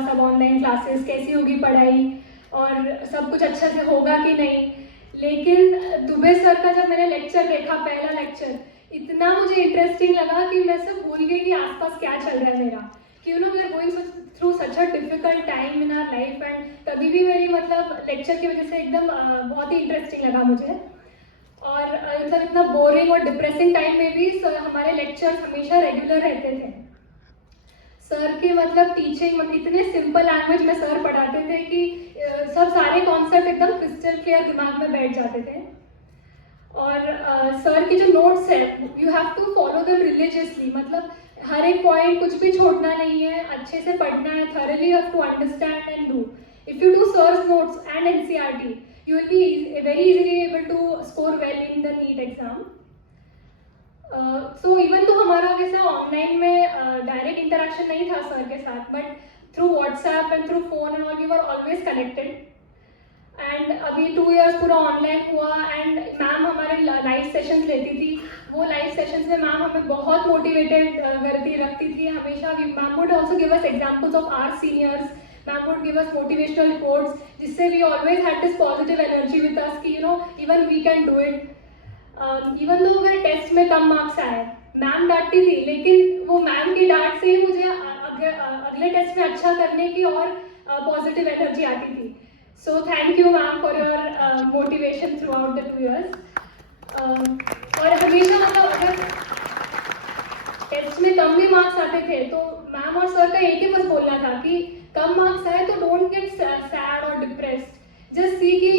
सब online classes, कैसी होगी पढ़ाई और सब कुछ अच्छा से होगा कि नहीं। लेकिन दुबे सर का जब मैंने लेक्चर देखा, पहला लेक्चर, इतना मुझे इंटरेस्टिंग लगा कि मैं सब भूल गई कि आसपास क्या चल रहा है मेरा, कि we are going through such a difficult time in our life. And तभी भी मेरी मतलब लेक्चर की वजह से एकदम बहुत ही इंटरेस्टिंग लगा मुझे। और मतलब इतना बोरिंग और डिप्रेसिंग टाइम में भी हमारे लेक्चर्स हमेशा रेगुलर रहते थे। सर के मतलब टीचिंग मतलब इतने सिंपल लैंग्वेज में सर पढ़ाते थे कि सब सारे कॉन्सेप्ट एकदम क्रिस्टल क्लियर दिमाग में बैठ जाते थे। और सर की जो नोट्स है, you have to follow them religiously, मतलब हर एक पॉइंट कुछ भी छोड़ना नहीं है, अच्छे से पढ़ना है, thoroughly you have to understand and do. If you do sir's notes and NCERT, you will be very easily able to score well in the NEET exam. So even तो हमारा वैसे ऑनलाइन में डायरेक्ट इंटरेक्शन नहीं था sir के साथ, but through WhatsApp and through phone and all we were always connected. And अभी 2 years पूरा ऑनलाइन हुआ एंड मैम हमारे लाइव सेशंस लेती थी। वो लाइव सेशंस में मैम हमें बहुत मोटिवेटेड रखती थी हमेशा। Ma'am would also give us examples of our seniors, ma'am would give us motivational quotes, जिससे we always had this positive energy with us कि even we can do it. Even though अगर test में कम marks आए, ma'am डांटती थी, लेकिन वो ma'am की डांट से ही मुझे अगले टेस्ट में अच्छा करने की और पॉजिटिव एनर्जी आती थी। So thank you ma'am for your motivation throughout the 2 years. और हमेशा मतलब अगर टेस्ट में कम भी मार्क्स आते थे तो मैम और सर का एक ही बस बोलना था कि कम मार्क्स आए तो डोंट गेट सैड और डिप्रेस्ड, जस्ट सी कि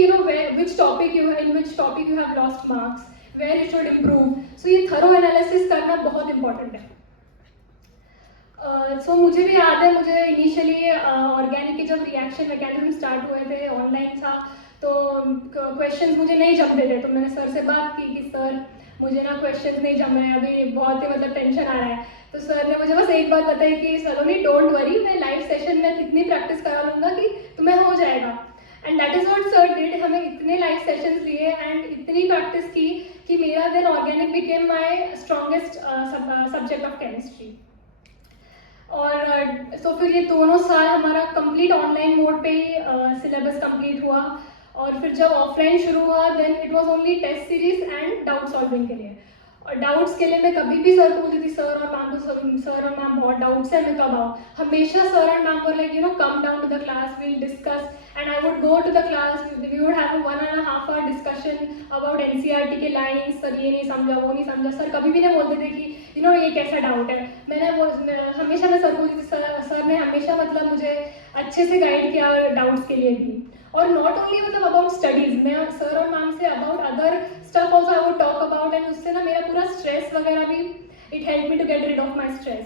which topic you have lost marks, where you should improve. So ये थरो एनालिसिस करना बहुत इम्पोर्टेंट है। सो मुझे भी याद है, मुझे इनिशियली ऑर्गेनिक के जब रिएक्शन मैकेनिज्म स्टार्ट हुए थे, ऑनलाइन था, तो क्वेश्चंस मुझे नहीं जमते थे। तो मैंने सर से बात की कि सर मुझे ना क्वेश्चंस नहीं जम रहे हैं, अभी बहुत ही मतलब टेंशन आ रहा है। तो सर ने मुझे बस एक बात बताई कि सलोनी डोंट वरी, मैं लाइव सेशन में इतनी प्रैक्टिस करा लूँगा कि तुम्हें हो जाएगा। And that is what sir did. हमें इतने लाइव सेशंस लिए एंड इतनी प्रैक्टिस की कि मेरा then organic became my strongest subject of chemistry. और तो फिर ये दोनों साल हमारा कंप्लीट ऑनलाइन मोड पे ही सिलेबस कंप्लीट हुआ। और फिर जब ऑफलाइन शुरू हुआ then it was only test series and doubt solving के लिए। और डाउट्स के लिए मैं कभी भी सर को बोलती थी, सर और मैम को, सर और मैम बहुत डाउट्स है, मैं कब आऊँ। हमेशा sir and ma'am were like come down to the class, we'll discuss. And I would go to the class, we would have 1.5 hour discussion about NCERT के लाइन्स, सर ये नहीं समझा, वो नहीं समझा। सर कभी भी नहीं बोलते थे कि ये कैसा डाउट है। हमेशा मैं सर बोलती थी, सर ने हमेशा मतलब मुझे अच्छे से गाइड किया डाउट्स के लिए भी। और नॉट ओनली मतलब अबाउट स्टडीज, मैं सर और मैम से about other stuff also I would talk about. And उससे ना मेरा पूरा स्ट्रेस वगैरह भी, it help me to get rid of my stress.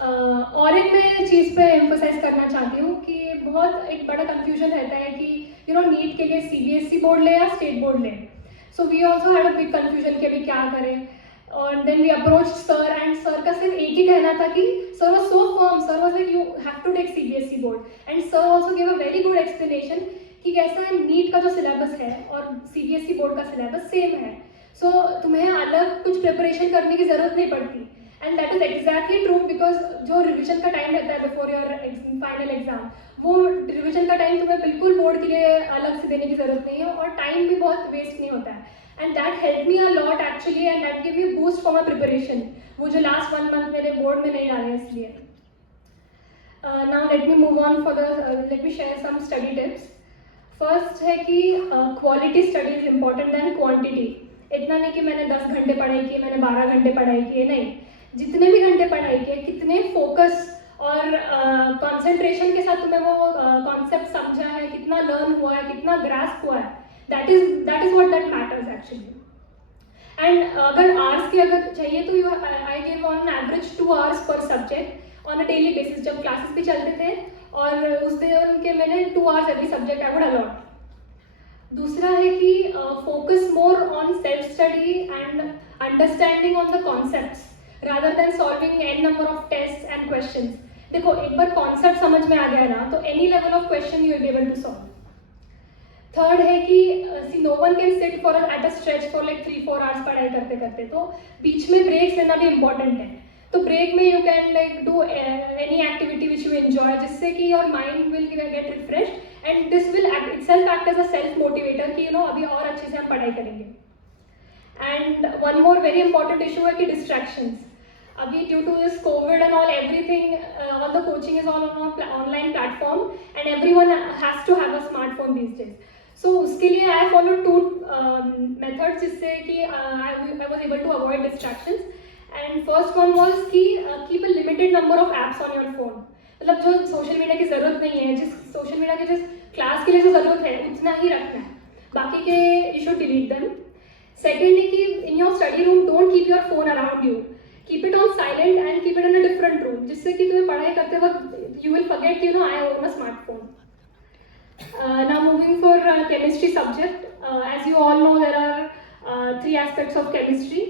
और एक मैं चीज़ पे एम्फोसाइज करना चाहती हूँ कि बहुत एक बड़ा कंफ्यूजन रहता है कि नीट के लिए CBSE बोर्ड ले या स्टेट बोर्ड ले। So we also had a big confusion कि अभी क्या करें। और then we approach sir and sir का सिर्फ एक ही कहना था कि sir was so firm, sir was like you have to take CBSE board. And sir also give a very good explanation कि कैसा है, नीट का जो सिलेबस है और CBSE बोर्ड का सिलेबस सेम है। सो तुम्हें अलग कुछ प्रिपरेशन करने की जरूरत नहीं पड़ती। And that is exactly true, because जो रिविजन का टाइम रहता है बिफोर योर फाइनल एग्जाम, वो रिविजन का टाइम तुम्हें बिल्कुल बोर्ड के लिए अलग से देने की जरूरत नहीं है और टाइम भी बहुत वेस्ट नहीं होता है। And that help me a lot actually, and that give me boost for my preparation. वो जो लास्ट 1 मंथ मेरे बोर्ड में नहीं डाले इसलिए। Now let me move on for let me share some study tips. First है कि quality study is important than quantity. इतना नहीं कि मैंने 10 घंटे पढ़ाई की, मैंने 12 घंटे पढ़ाई की, नहीं। जितने भी घंटे पढ़ाई किए, कितने फोकस और कंसंट्रेशन के साथ तुम्हें वो कॉन्सेप्ट समझा है, कितना लर्न हुआ है, कितना ग्रास्प हुआ है, that is what that matters actually. And अगर आवर्स की अगर चाहिए तो I give on average 2 hours per subject on a daily basis। जब क्लासेस भी चलते थे और उस दिन के मैंने 2 hours every subject I would allot। दूसरा है कि focus more on self study and understanding on the concepts rather than solving n number of tests and questions। देखो एक बार कॉन्सेप्ट समझ में आ गया ना तो any level of question you will be able to solve. Third है कि no one can sit for at a stretch for like 3-4 hours पढ़ाई करते करते, तो बीच में ब्रेक्स लेना भी इम्पॉर्टेंट है। तो ब्रेक में you can like do any activity which you enjoy, जिससे कि your mind will get refresh and this will itself act as a self motivator कि अभी और अच्छे से हम पढ़ाई करेंगे. And one more very important issue है कि डिस्ट्रैक्शंस. अभी due to this Covid and all everything, all the coaching is all on online platform and everyone has to have a smartphone these days. So उसके लिए I follow 2 methods जिससे कि I was able to avoid distractions. And first one was कि keep a limited number of apps on your phone. मतलब जो social media की ज़रूरत नहीं है, जिस सोशल मीडिया की जिस क्लास के लिए जो ज़रूरत है उतना ही रखना है, बाकी के you should delete them. Second है कि in your study room don't keep your phone around you, keep it on silent and keep it in a different room, जिससे कि तुम्हें पढ़ाई करते वक्त you will forget I own a smartphone. Now moving for chemistry subject, as you all know there are 3 aspects of chemistry.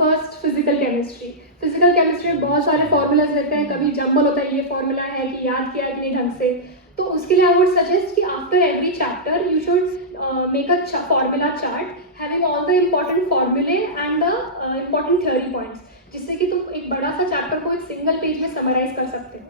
First physical chemistry. Physical chemistry में बहुत सारे formulas रहते हैं, कभी जंबल होता है ये formula है कि याद किया कि नहीं ढंग से. तो उसके लिए I would suggest कि after every chapter you should make a formula chart having all the important formulae and the important theory points, जिससे कि तुम एक बड़ा सा chapter को एक single page में summarize कर सकते हो.